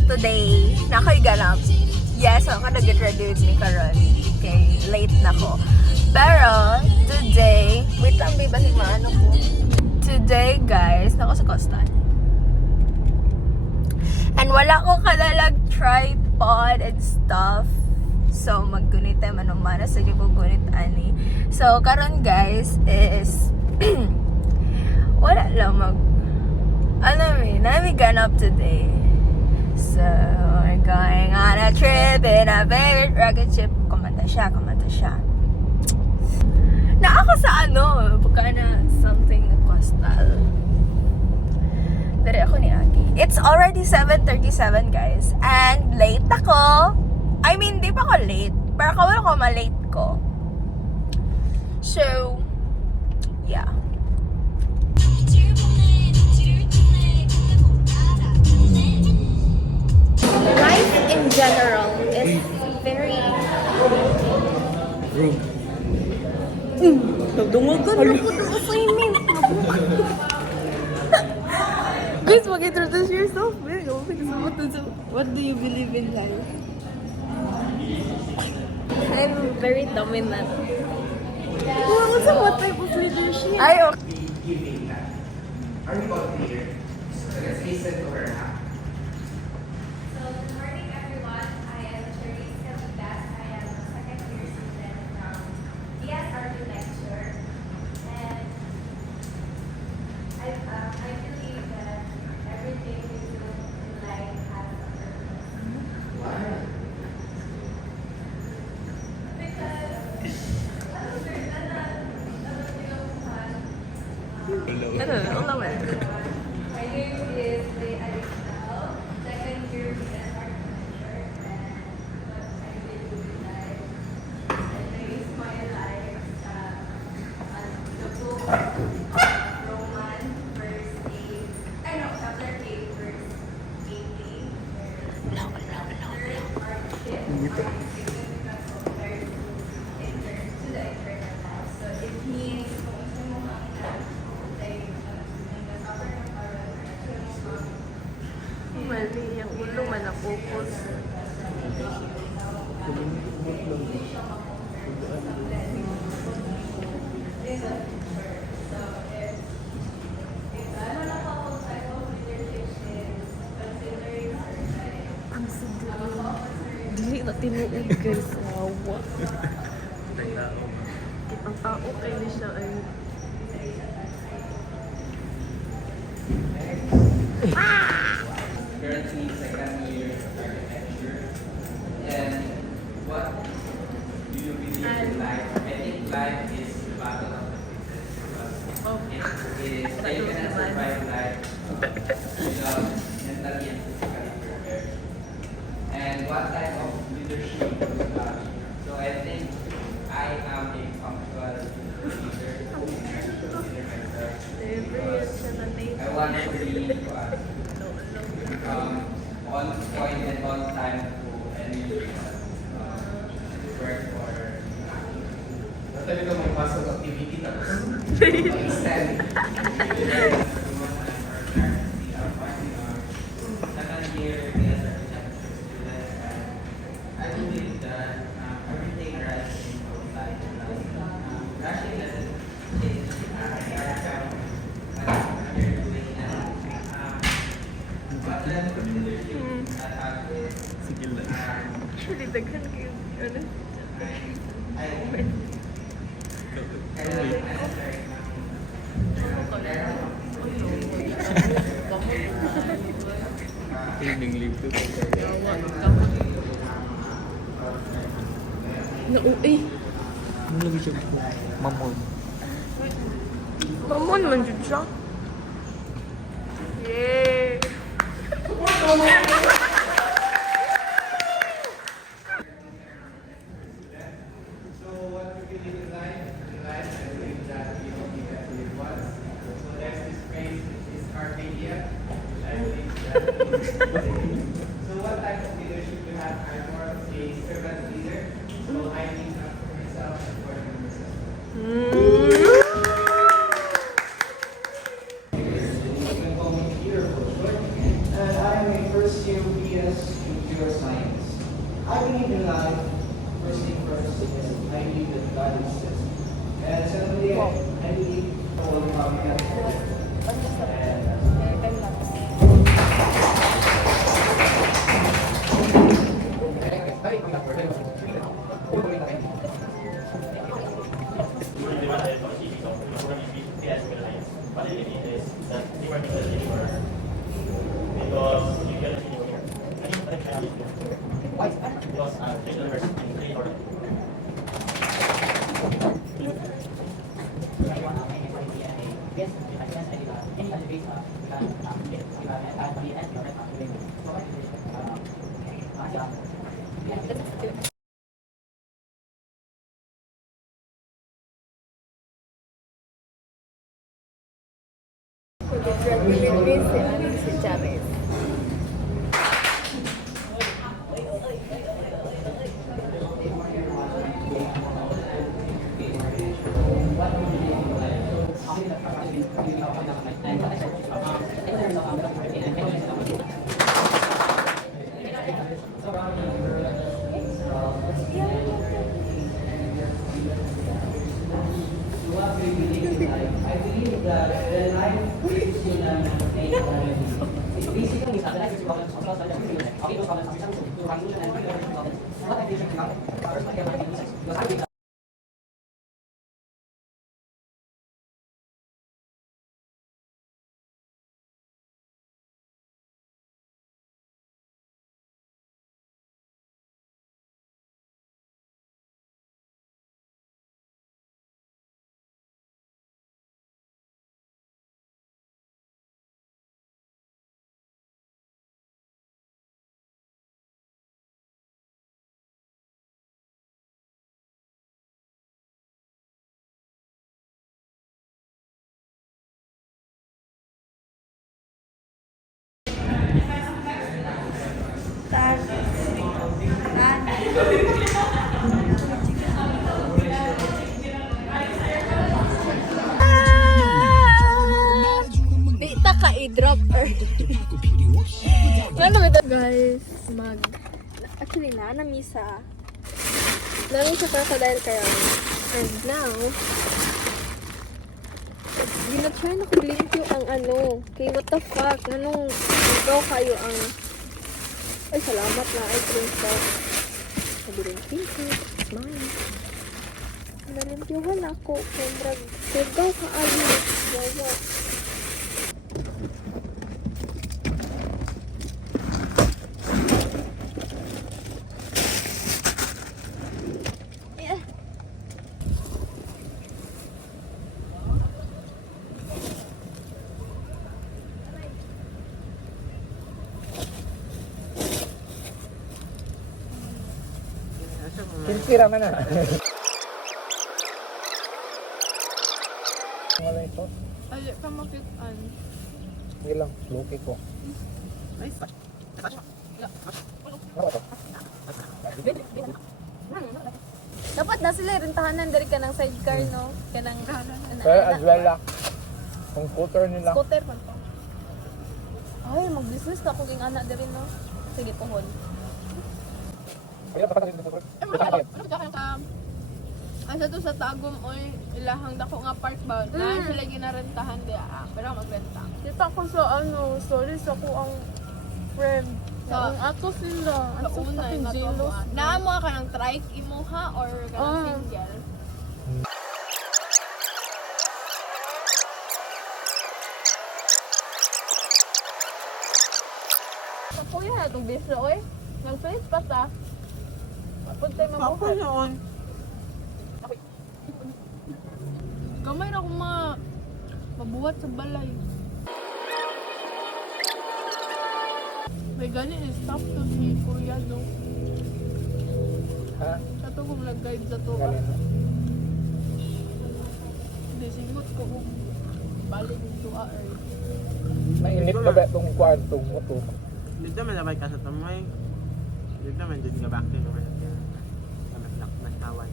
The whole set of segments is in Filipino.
today, na ako'y ganap. Yes, ako nag-graduate me karon. Okay, late na ko. Pero, today, wait lang, babe, balik maano ko. Today, guys, nako sa Costan. And wala ko kadalag tripod and stuff. So, maggunit tayo manumana sa ko gunit ani. So, karon guys, is wala lang I'm ganap today. So, we're going on a trip in a favorite rocket ship. Kumanta siya. Na ako sa baka na something coastal. Dari ako ni Aki. It's already 7:37 guys. And late ako. I mean, di pa ako late. Pero kawala ko ma-late ko. So, yeah. Life in general is very... Dungugan na po ng assignment. Guys, mag-introduce yourself. What do you believe in life? I'm very dominant. What's what type of leadership? Ay, okay. Giving that. Are we all clear? So let's listen to her now. So, good morning everyone. I am Charisse Calitas. I am a second year student from DS Architecture. And I believe that everything we do in life has a purpose. Why? Because, my name is Leigh Aristal, second year DS Architecture, and what I do in life, I base my life on the book Roman, verse 8, chapter 8, verse 18, where hardship are significant compared to the eternal life. So it means kung gusto mo makita, like, nagkasuffer ng parang Mali, yung ulo man na-focus. Ang siguro. Dili na tinuod guys. Wawa. Kitang tao kayo siya ay... Currently second year of architecture. And what do you believe in life? I think life is the battle of the fittest. It is, you cannot survive life without mentally and physically prepared. And what type of leadership do you value? So I think I am a punctual leader. Consider myself. I want to be on point and on time to any work or talaga magpasok activity tapos extend. Second year as architecture student, I believe that everything runs in life. Rushing doesn't change the outcome. Actually, daghan kayo. Nauwi. Mamon. Mamon man jud siya. Yay! So what we believe in life, I believe that we only get to live once. So there's this phrase which is Arcadia, which I believe that so what type of leadership we have? I'm more of a servant leader. So I think not for myself and for myself. I'm going here for short. And I'm a first year BS believe in life, first thing first, is I believe that God exists. And secondly, I believe all family has Si Chavez. I believe that the life is Di ta ka i-drop or ano ba ito? Guys, actually namisa crocodile kayo. And now ginatry na ko blink yung ang ano. Okay, what the fuck? Anong ikaw kayo ang ay salamat na ay screenshot. Sabi rin pink it's mine. Nalimpyuhan ako kung ikaw ka ayo. Wawa. Kinsira man na. Wala ito. Ay, pa makitaan. Sige lang, luki ko. Dapat na sila rentahanan dari ka ng sidecar, no? Kanang Pero as well lang, kung scooter nila. scooter pa to. Ay, mag-business ka kung yung anak dari, no? Sige, puhon. Asa to sa Tagum, oy, ilahang dako nga park ba? Na sila ginarentahan di pero magrenta. Kita ko sa ano, sorry sa ko ang friend. Ang ato sila, ang sa fucking jealous. Naamo ka ng trike imuha or kanang single? Sa kuya na itong bisyo, oy. Nag-face pa ta. Puntay mabuhat. noon. Kamay na akong mabuhat sa balay. May gani stop to si Kuya, no? Ha? Sa to kung nag-guide sa to. Galing. Hindi, singot ko kung balik yung tuwa or... Mainit na ba itong kwantong mo to? Dito man labay ka sa tamoy. Dito man din ka back to naman. Nasawan.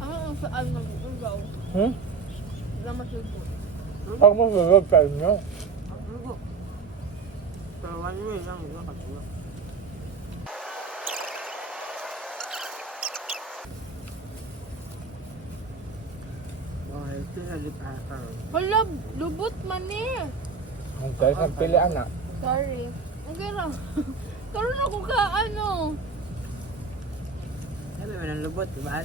Ang saan mag-ugaw? Wala masugot. Pag mo lulog ka inyo. Pero one way lang, ito katulog. Ito na lipasa. Hala, lubot man eh. Ang guys, ang pilian na. Sorry. Okay lang. Karoon ako ka, ano? Sabi mo ng lubot, diba?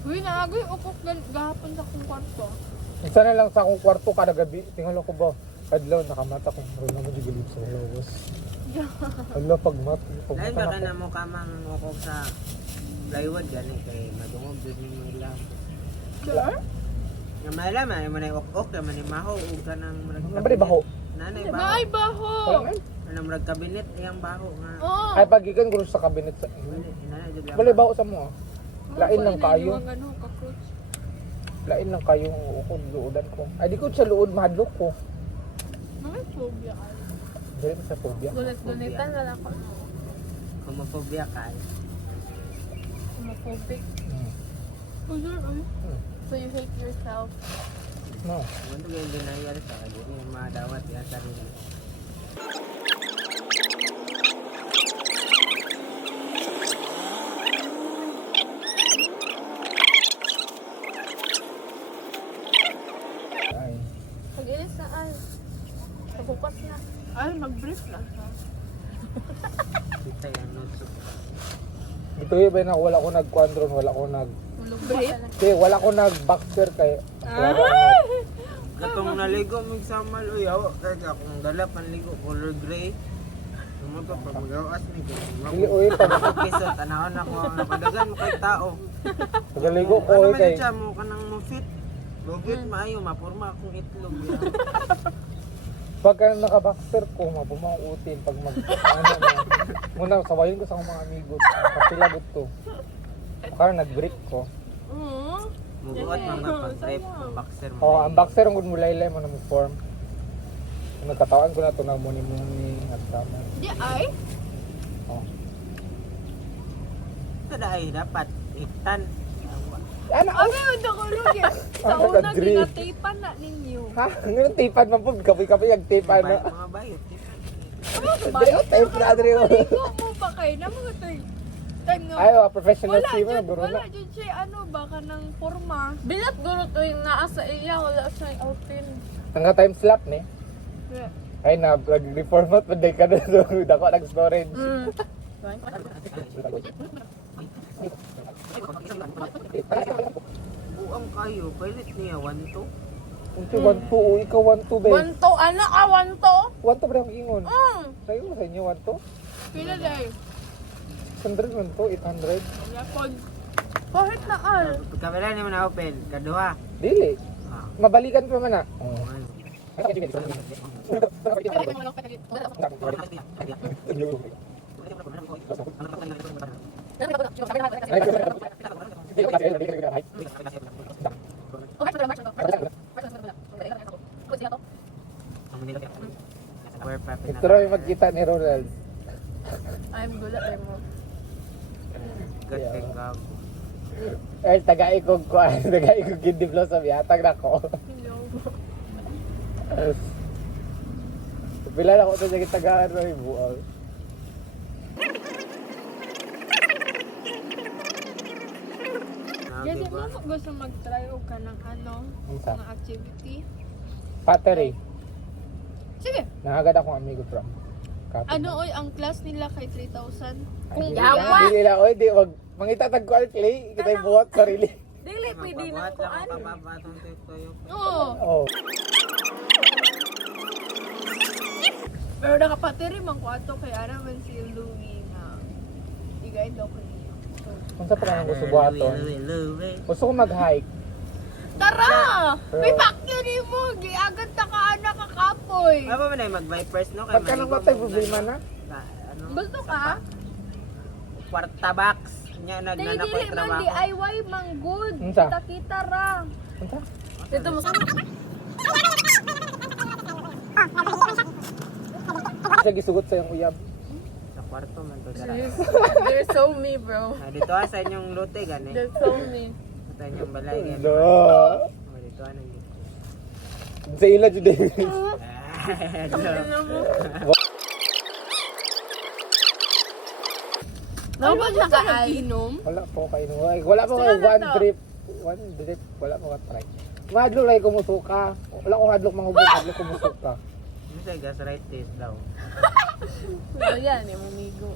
Uy, naagay ukok gahapon sa kong kwarto. Isa na lang sa akong kwarto kada gabi. Tingnan ko ba? Kadlaw, nakamata kong rin naman yung gilid sa lawas. Hala, pagmat. Lain ba ka na mo kamang ukok sa plywood gani kay madungog din mo ilang. Sure? Nga mailam ay mo na ukok kay man maho ug kanang Ano ba di baho? Nanay Ay, baho. baho! Wala man. Ano murag kabinet iyang baho nga. Oo. Ay, pagikan ko sa kabinet sa... Nanay jud lang. Wala baho sa mo ah. Lain lang kayo. Ano, cockroach. Lain lang kayo ang ukod, luodan ko. Ay, di ko sa luod, mahadlok ko. May phobia ka. Dili ko sa phobia. Gulit-gulitan na lang ako. Homophobia ka. Homophobic. Hmm. Oh, sure, ay. So you hate yourself. No. Ano gyud dinayar sa dili madawat ya sarili. Ay. Pag-ilis na ay. Nabukas na. Ay, mag-brief lang ha. Kita yan no. Ito yun ba na wala ko nag-quandron, wala ko nag... Brief? Kaya wala ko nag-boxer kay... Ah! Katong naligo mig samal uy aw kay akong dala panligo color gray. Mo to pag magawas ni Dili, uy, pag piso tanawon ako napadagan mo kay tao. nagaligo ko, Ano uy, man kay... siya mo kanang mo fit. Lugit maayo mapurma akong itlog. Ya. Pagka naka-boxer ko, mapumautin pag mag... ano na. Muna, sawayin ko sa akong mga amigos. Kapilagot ko. Baka nag-break ko. Mubuot mga pag-trip ang boxer mo. Oh, ang boxer ang gudmulaylay mo na mo form. Nagkatawan ko na ito na muni-muni. Nagtama. Di ay? Oh. Ito dahil dapat itan. Ano? Ano yung nakulog yan? Sa Ang una, nag-agree. ginatipan na ninyo. Ha? Ngayon tipan man po. Kapoy-kapoy yung tipan na. Mga bayot. Dre, oh, tayo na, Dre. Maligo mo ba kayo na mga time nga? Ay, professional swimmer. Guro Wala na. dyan siya, ano, baka ng forma. Bilat guro to yung naasa iya, wala siya outin. Hanggang time slap ni. Ay, nag-reformat pa day ka na. So, dako nag-storage. Buang kayo, pilit niya 1-2. Unti 1-2, o ikaw 1-2 be. Wanto, ano ka, wanto? 1-2 ba yung ingon? Sa'yo, sa inyo 1-2? Pila day? 600 man to, 800. Wala pod. Kahit na al. Kamera ni mo na open, kaduha. Dili. Ah. Mabalikan pa man na. Ano? Ito raw yung magkita ni Ronald. I'm good at mo. Gateng ka. Eh, tagai ko kuan, tagai ko Gindi Blossom yatag na ko. Hello. Pila na ko to sa tagaan ro buol. Kasi mo gusto mag-try o ka ng ano, Unsa? ng activity. Pottery. Sige. Nangagad akong amigo from. Kapit. Ano oy, ang class nila kay 3,000. Kung dili la oy, di wag mangita tag kuan play, kita buhat sarili. Dili pwede na Magbabuhat ko lang ano. ang papabatong tuyo. Oo. Oh. Pero nakapatiri man ko ato kay ana man si Louie na i-guide daw ko niya. Unsa pa nang gusto buhaton? Gusto ko mag-hike. Tara! May bakyo ni mo! Giagad ta ka ana ka kapoy! Ano ba na mag-vipers no? Kay Pagka nang maligo matay mo problema na. na. Ano? Gusto ka? Kwarta box. Nya Dili nagnana ko dili man trabaho. DIY man good. Unsa? Kita-kita ra. Unsa? Dito mo sa Sa gisugot sa yung uyab. Sa kwarto man to dara. There's so me, bro. Dito sa inyong lote gani. There's so me. Sa inyong balay gani. No. Dito ano dito. Sa ila jud. Ano ba siya nag-inom? Wala po kayo. Wala po Sila kayo na one to. drip. One drip. Wala po ka-try. Mahadlok lang kumusuka. Wala ko hadlok manghubog. Hadlok kumusuka. Ano sa gastritis daw? Yan, yung mamigo.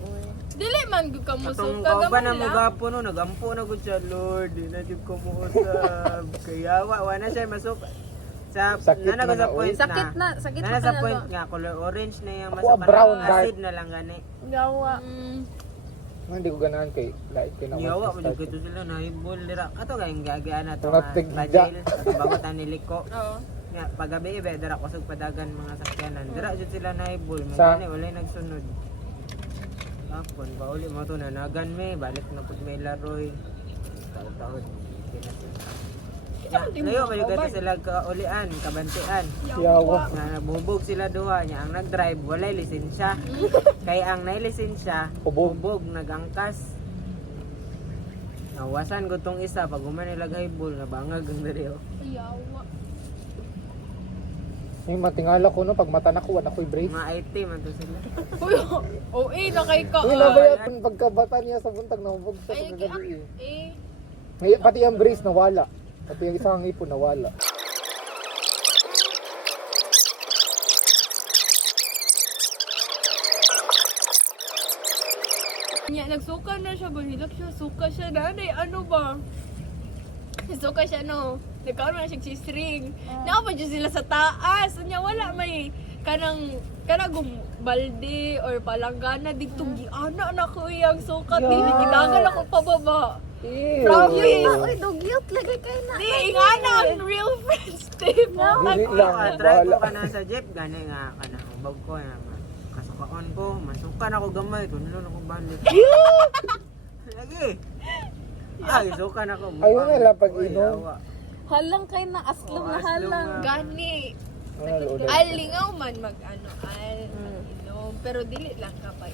Dili man gud ka Katong musuka kauban na gamay mo lang. gapo no, nagampo na gud siya, Lord. Di na jud ko muusab. Kaya wa na siya masuk. Sa Sakit nana ko na sa na, point Sakit na. na, sakit Nana pa sa na point to. nga color orange na yung Ako, masuk brown, na dark. acid na lang gani. Gawa. Hindi ko ganahan kay lahat ko na. Yawa mo jud kito sila na hibol dira. Kato kay gagian na to. Mga tigda. Pajil bago ta niliko. Oo. Nga paggabi ibe dira kusog padagan mga sakyanan. Dira jud sila na hibol. Mo Sa- gani wala nagsunod. Tapon pauli mo to nanagan me balik na pud may laroy. Taon-taon. Layo ba yung sila kaulian, kabantian. Yawa. Nga nabubog sila duha niya. Ang nag-drive, walay lisensya. Kaya ang nailisensya, Ubog. ubog, nagangkas. Nawasan ko tong isa, pag human nila gaibol, nabangag ang dariyo. Yawa. Yung matingala ko no, pag mata na ko, wala ko'y brace. Mga item, ano sila. Uy, oh na kay ka. Uy, nabayat pagkabata niya sa buntag, nahubog siya Ay, sa kagabi eh. eh. Ngayon, pati ang brace nawala. Pati yung isang ipon nawala. Nya, nagsuka na siya, balilak siya, suka siya, nanay, ano ba? Suka siya, no? Nagkaroon na siya string. Nakapa dyan sila sa taas. Nya, wala may kanang balde or palanggana dito giana na ko iyang suka. Yeah. Dili, ginagal ako pababa. Ew. Promise. Uy, dugyot lagi kayo na. Di, nga na, ang real friends, Steve. Dili Ako, lang, try ko bahala. ka na sa jeep, gani nga ka na. Ubag ko na. Kasukaan ko, masukan ako gamay. Tunlo ako balik. Lagi. Ay, sukan ako. Ayun nga lang, pag Uy, inom. awa. Halang kayo na, aslong na aslong halang. na. Gani. Ano, ulit. Alingaw man mag-ano, mag-inom. Pero dili lang ka pa.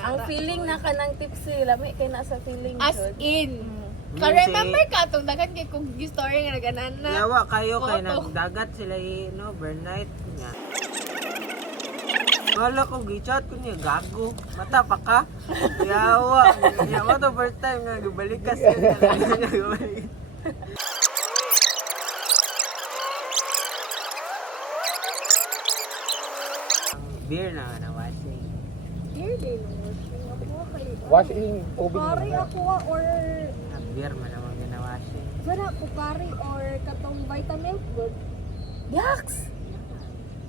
Ang feeling na ka ng tipsy, lami kayo na sa feeling. As good. in. Mm. Ka-remember ka, itong dagan kay kung story nga naganan na. Yawa kayo kay Photo. nagdagat sila no, burnight niya. Wala ko gichat ko niya gago. Mata pa ka. Yawa. Yawa to first time nga gibalik ka siya. Ang beer na washing. Here, day no washing ako kayo. Wash in tubig Pukari na. ako or Ang beer man naman ginawashing. wala pukari or katong Vitamilk good. Yaks!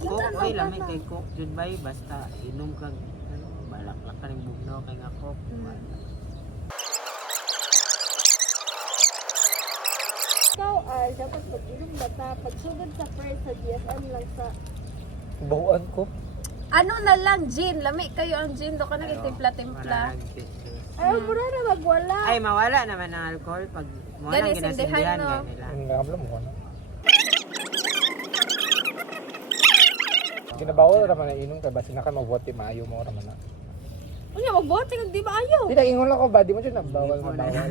Coke oy lamig kay Coke jud bay basta inom kag ano balak ka ning bugnaw kay nga Coke. Ikaw dapat mag-inom bata. Pagsugod sa first sa DSM lang sa Bahuan ko. ano na lang, gin. Lami kayo ang gin. Doon ka na timpla-timpla. Ay, mura na magwala. Ay, mawala naman ang alcohol pag mo lang Gani, ginasindihan sindihan, no? nila. Ang ngamla mo na. Kinabawal raman na inom kay basi na ka mabuti maayo mo raman na. Unya, magbote kag di ba ayaw? Hindi ingon lang ko ba di mo siya nabawal na bawal.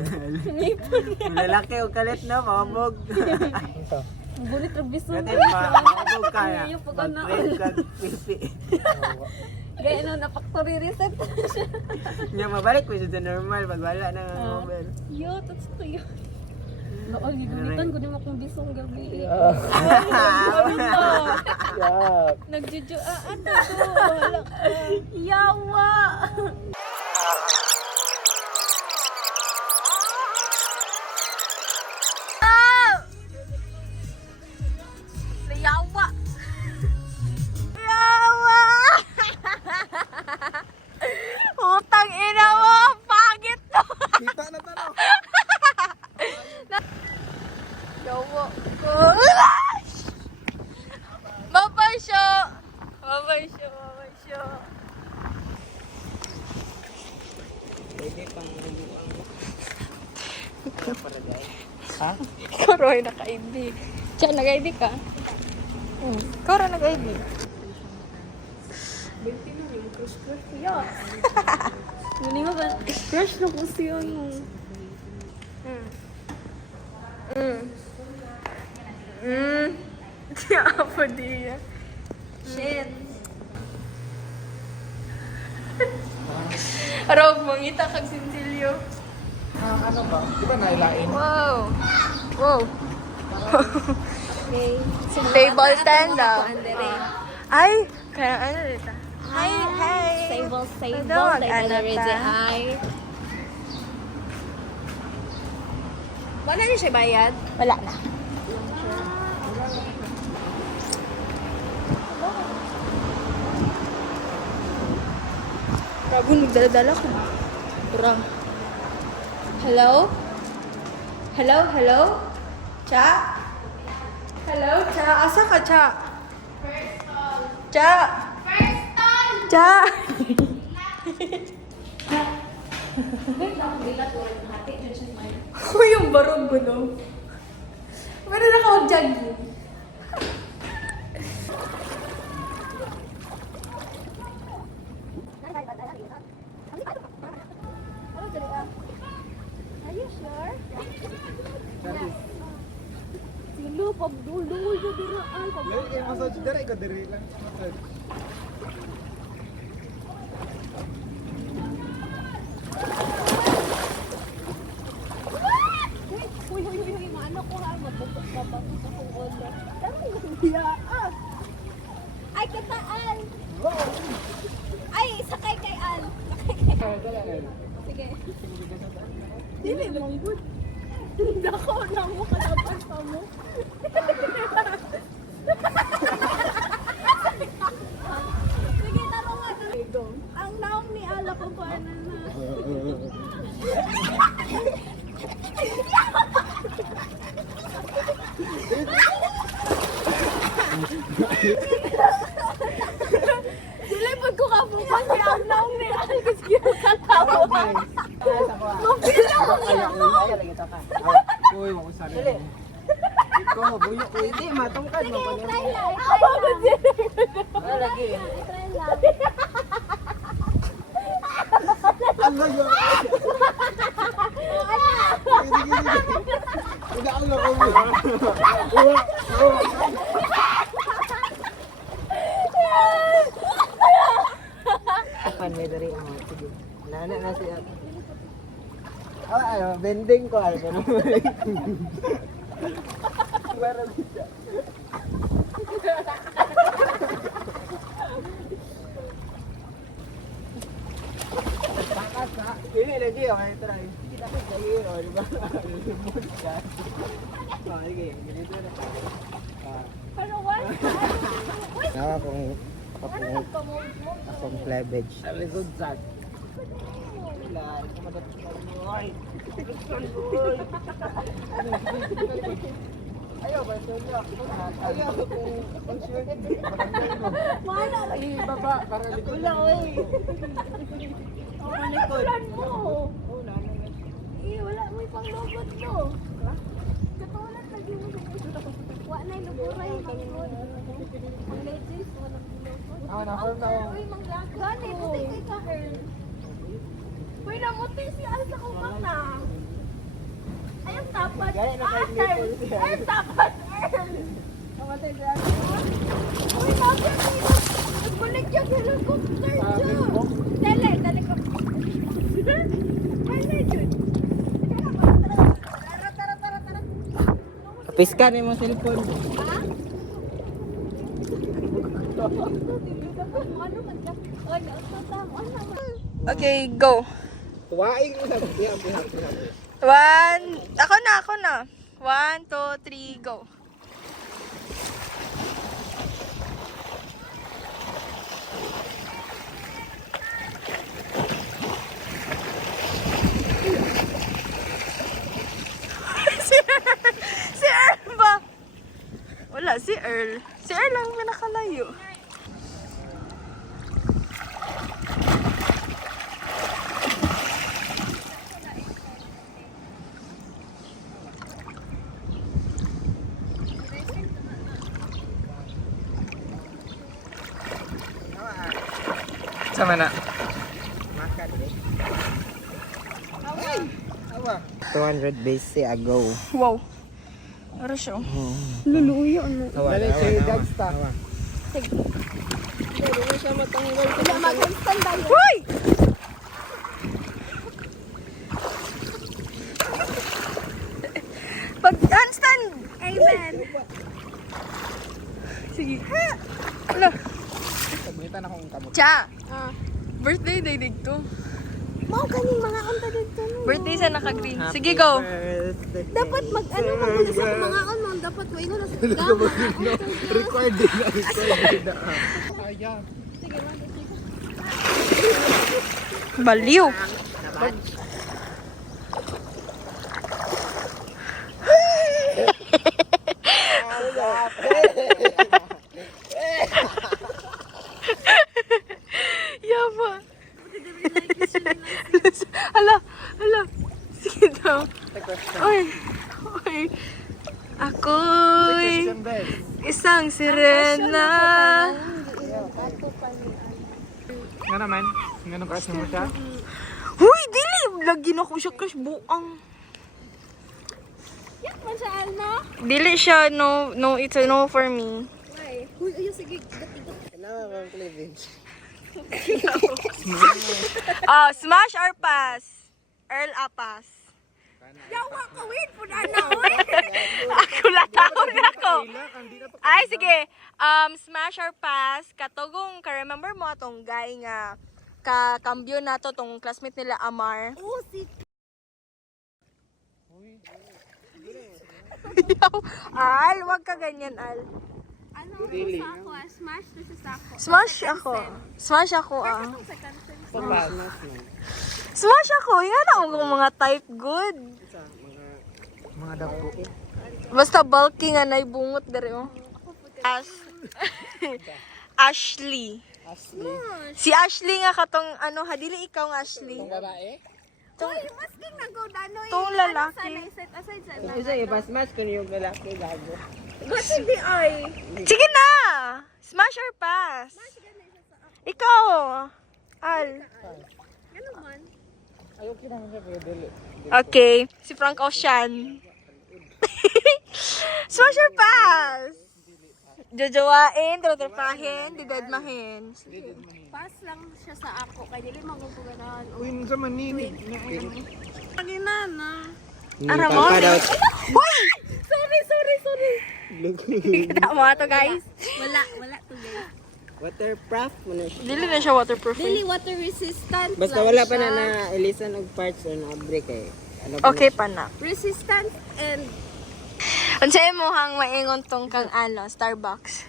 Yung lalaki o kalit na, mamabog. Unsa? Bulit rin biso. Dati mamabog ka na. Yung pag ano. Mag-trade kag pipi. Gaya ano, na factory reset. Nga mabalik ko siya sa normal pag wala na nga mobile. Yo, that's ko yun. Oo, ginulitan ko din akong bisong gabi. Ah, Ano to? yak. Nagjuju, ano to? Wala ka. Yawa! Yawa! Yawa! Utang ina mo! Pangit to! Kita na tano. Yawa ko! Babay siya! Babay siya! Babay siya! Pwede pang para guys. Ha? Ikaw Roy, naka-ID. Siya, nag-ID ka? Ikaw rin nag-ID. 20 na yung crush niya. Hindi mo ba? Crush na po siya nung... Siya po diya. Shit. Arog, mangita kag sinsilyo. Ano ba? Di ba nailain? Wow. Wow. Okay. Table 10 daw. Andere. Ay, kaya ano dito? Hi, hi. Sable, sable. Ito, mag-anak ta. Hi. Wala niya siya bayad? Wala na. Grabe, nagdala-dala ko. Kurang. Hello? Hello, hello? Cha? Hello, Cha? Asa ka, Cha? Cha? Cha? Ako yung barong gulong. Pwede na ka mag-jogging. Are you sure? Silo, pagdulul sa diraan. Dali kayo massage dali ka diri lang. Massage. Uy, maano ko ha, mabutok akong ola. Tara, ay, kataan! Ay, sakay kay Al! Sige. Dili, manggod. Dako na mo, kalaban pa mo. Sige, taro nga. Ang naong ni Ala ko pa na. Dili pag ko kapupan ni ang naong ni Ala kasi kinakatawa. Mabila ko niya mo. Uy, mo sa dali. Ikaw, buyo ko Hindi, matungkad mo pa Try niya. lang. Ako ba dili? Lagi. Try lang. Ano yun? Hindi ako lang Pan may dari ang sige. Nana na siya. Ano, bending ko ano. Pero siya. Ini lagi okay try. Kita ko sa iyo, di ba? Lumot ka. Oh, sige, ganito na. Pero what? Nawa kung akong cleavage. Sabi good sad. Wala, kumadat ko oy. Ayaw ba ito niya? Ayaw kung sure. Mana lagi baba. Para likod. Wala oy. Ano kulan mo? Oh, nana na. Wala mo panglogot mo. Katulad lagi mo sa wa na luburay manglod. Ang legends wala luburay. Ah, na-firm na ako. Uy, manglago. Gani, puti kay ka, Earl. Uy, namuti si Al sa kumang na. Ay, ang tapat. Gaya na kay Earl. Maple siya. Earl, tapat, Earl. Kamatay grabe. Uy, mabya kayo. Nagbalik yung helicopter dyan. Dali, dali ko. Ay, na dyan. Tara. Kapiska ni mo cellphone. Ha? Ano man ka? Ay, Okay, go. Tuwaing mo lang. Bihag. Ako na. 1, 2, 3, go. Si Earl ba? Wala, si Earl. Si Earl lang pinakalayo. Sama na. Makan eh. Awa. 200 base ago. Wow. Ano siya? Luluyo na. Dali, si Gangsta. Pwede na siya matanggal. Wala, mag-instant tayo. Hoy! Handstand! Amen. Sige. Ano? Sabitan akong kamot. Cha! Ah. Birthday day digto. Mao kaning mga unta dito no. Birthday sa naka-green. Sige, go! Dapat mag-ano man sa mga ano, dapat way na sa gama. Recording na, recording na. Ayan. Sige, man. Baliw! Yaba! Hala! Hala! Sige daw. Oy! Oy! Ako'y isang sirena. Nga naman, nga nung crush mo siya. Huy! Dili! Lagi na ko siya crush buang. Yak man sa alno. Dili siya, no, it's a no for me. Ay, huy ayo sige. Kailangan kang cleavage. Smash or pass? Earl Apas. Yawa ka wait po na oy. Ako latahon ako. Ay, sige. Smash or pass, katugong, ka-remember mo atong guy nga kakambyo na to, tong classmate nila Amar. Oh, si Al, wag ka ganyan, Al. ano sa ako, smash to sa ako. Smash ako. Smash ako, ah. Sa consent. Smash ako. Yan ang mga type good. Mga dako. Basta bulky nga naibungot dere, oh. Ashley. Si Ashley nga katong ano, hadili ikaw nga Ashley. Babae? Tong Uy, masking nagaw danoy. Tong lalaki. Set aside sa Isa ipas-match ko yung lalaki gago. Ba't hindi ay? Sige na! Smash or pass? Ikaw! Al. Ano man? Ayoko naman siya pero dili. Okay. Si Frank Ocean. Smash or pass? Jojowain, trotropahin, didedmahin. Pass lang siya sa ako kay dili maguganahan. Uy, sa manini. Pagina na. Aramon? Hoy! Sorry. Kita mo ato, guys. Wala to guys. Waterproof mo na siya. Dili na siya waterproof. Dili water resistant. Basta lang wala pa siya. na na-ilisan og parts or na-break eh. Ano ba Okay pa na. Resistant and Unsay mo hang maingon tong kang ano, Starbucks?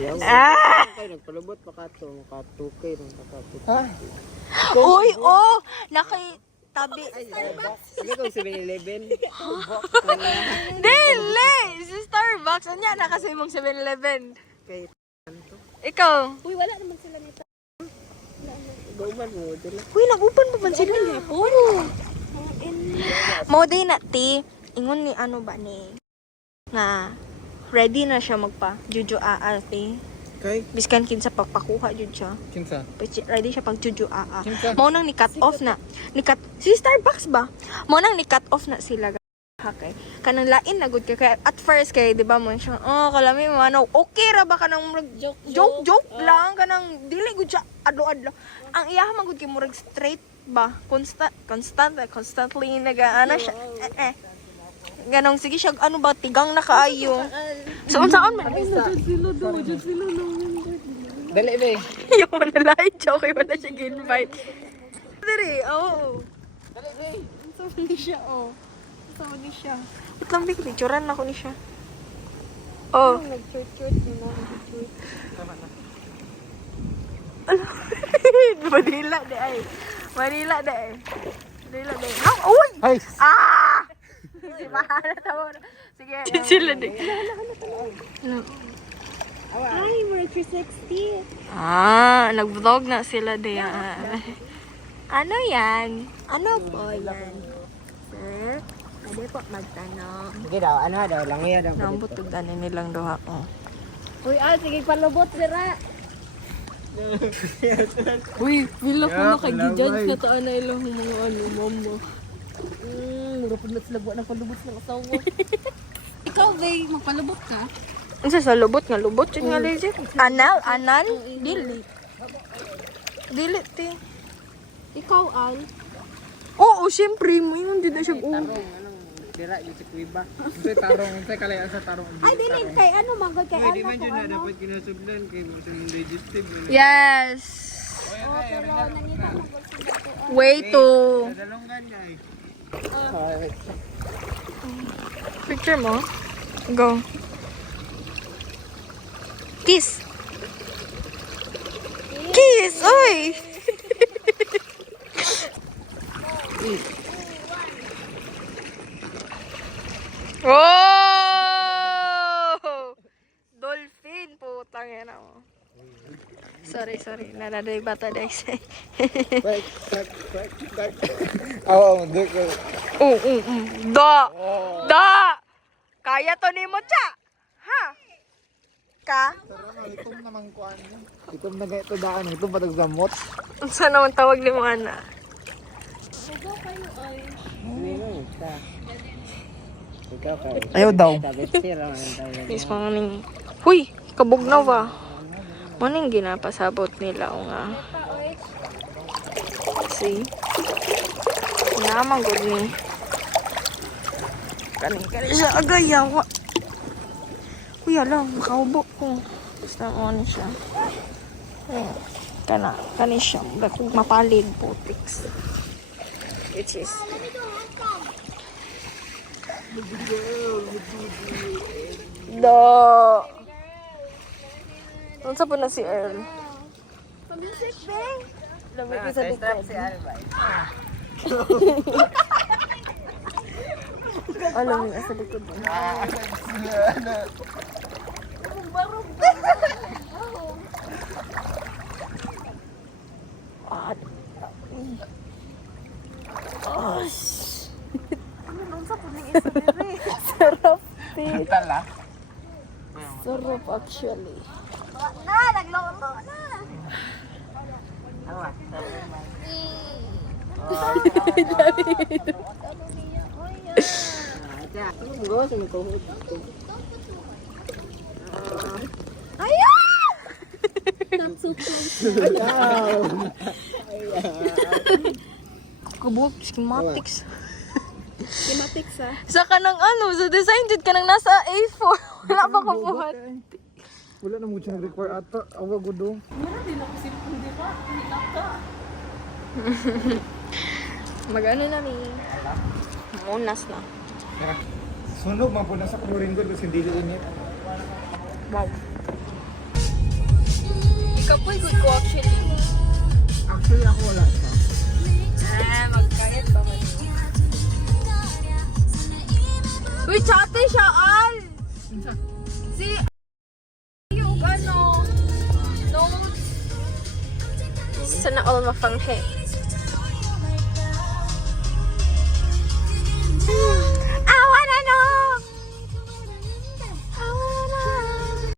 Yaw. Ah! Kay nagpalubot pa ka to, maka 2K nang Ha? Uy, oh! Nakay tabi. Sige ko 7-Eleven. Dili! Si Starbucks. Anya na kasi mong 7-Eleven. Kay Ikaw? uy wala naman sila nito. Gauman mo dili. Uy, nag-open pa man sila. Oo. Mo day na, ti. Ingon ni ano ba ni? Nga, ready na siya magpa-juju aal, ti. Kay Biskan kinsa pagpakuha jud siya. Kinsa? Ready siya pag juju aa. Kinsa? Mao nang ni-cut off na. Si Starbucks ba? Mao nang ni-cut off na sila. Okay. Kanang lain na good kay at first kay di ba mo siya kalami mo ano okay ra ba kanang joke lang kanang dili gud siya adlo-adlo. Ang iya man gud kay murag straight ba constantly nagaana siya. Ganong sige siya ano ba tigang na kaayo. So unsaon man Dali be. yung manalay joke wala siya gi-invite. Diri, oh. Dali be. Sama ni siya, oh. Sama ni siya. Wait lang, Big. Picturean na ko ni siya. Oh. Nag-churt mo na. Tama na. Manila de ay. Manila de ay. Manila de. Ah, uy! Ay! Ah! Si Mahana tawag. Sige. Sila de. Ay, we're 360. Ah, nag-vlog na sila de. Ano yan? Ano po yan? Sir? Pwede po magtanong. sige daw, ano daw, langiya daw. Nambot ug ganin nilang duha. Oh. Uy, sige palubot sira. Uy, wala ko Yeah, nakagijudge palaway. na taan na ilang mga ano, mama. Murapod sila buwan ng palubot ng asawa. Ikaw, Bay, magpalubot ka? Ang sa lubot nga, lubot yun nga legit. Anal? Dili. Dili, ti. Ikaw, Al. Oo, syempre. May hindi na siya. Tarong, anong dira yung si Kuiba. Unsay tarong, unsay kalayaan sa tarong. Ay, dili kay ano magod kay Pwede Alma man ko yun na ano. dapat kinasublan kay mo sa yung digestive. Yes. Oh, pero nangita ko pag sila ko. Way to. Dalonggan niya eh. Picture mo. Go. Kiss. Kiss! Oy! Oh! Dolphin! Putang yan ako. Sorry. Naladay bata dahil say. Oo, dik. Da! Da! Kaya to ni mo, cha! Ha? Ka? Itom naman kuan. Itom na ganito daan, itom patag gamot. Saan naman tawag ni mo, ana? Hindi mo, ka. Ikaw ka. Ayaw daw. Sabit sira man tayo. Miss mga ning... Huy! Kabugnaw ba? Maning ginapasabot nila o nga. See? Naman good ni. Kani siya agayawa. Kuya lang, makaubok ko. Basta mo ni siya. Kani siya. Kung mapalid putiks. Which is... Da. Unsa po na si Earl? Pag-isip, beng. Lamig ko sa likod. Alam mo sa likod. Sarap, Pete. Tala. Sarap actually. Na, nagloto na. Kabuk, schematics. Schematics ah. Sa kanang ano, sa design did ka nang nasa A4. Wala pa ko buhat. Wala na mo siya nag-require ata. Awa gudo. Mag-ano na ni? Munas na. Sunog man po na sa chlorine gold kasi dili init. Wow. Ikaw po good ko actually. Actually ako wala pa. Magkayat pa man. Uy, chate siya, Al! Si... Yung ano... Notes. Sana all mafanghe.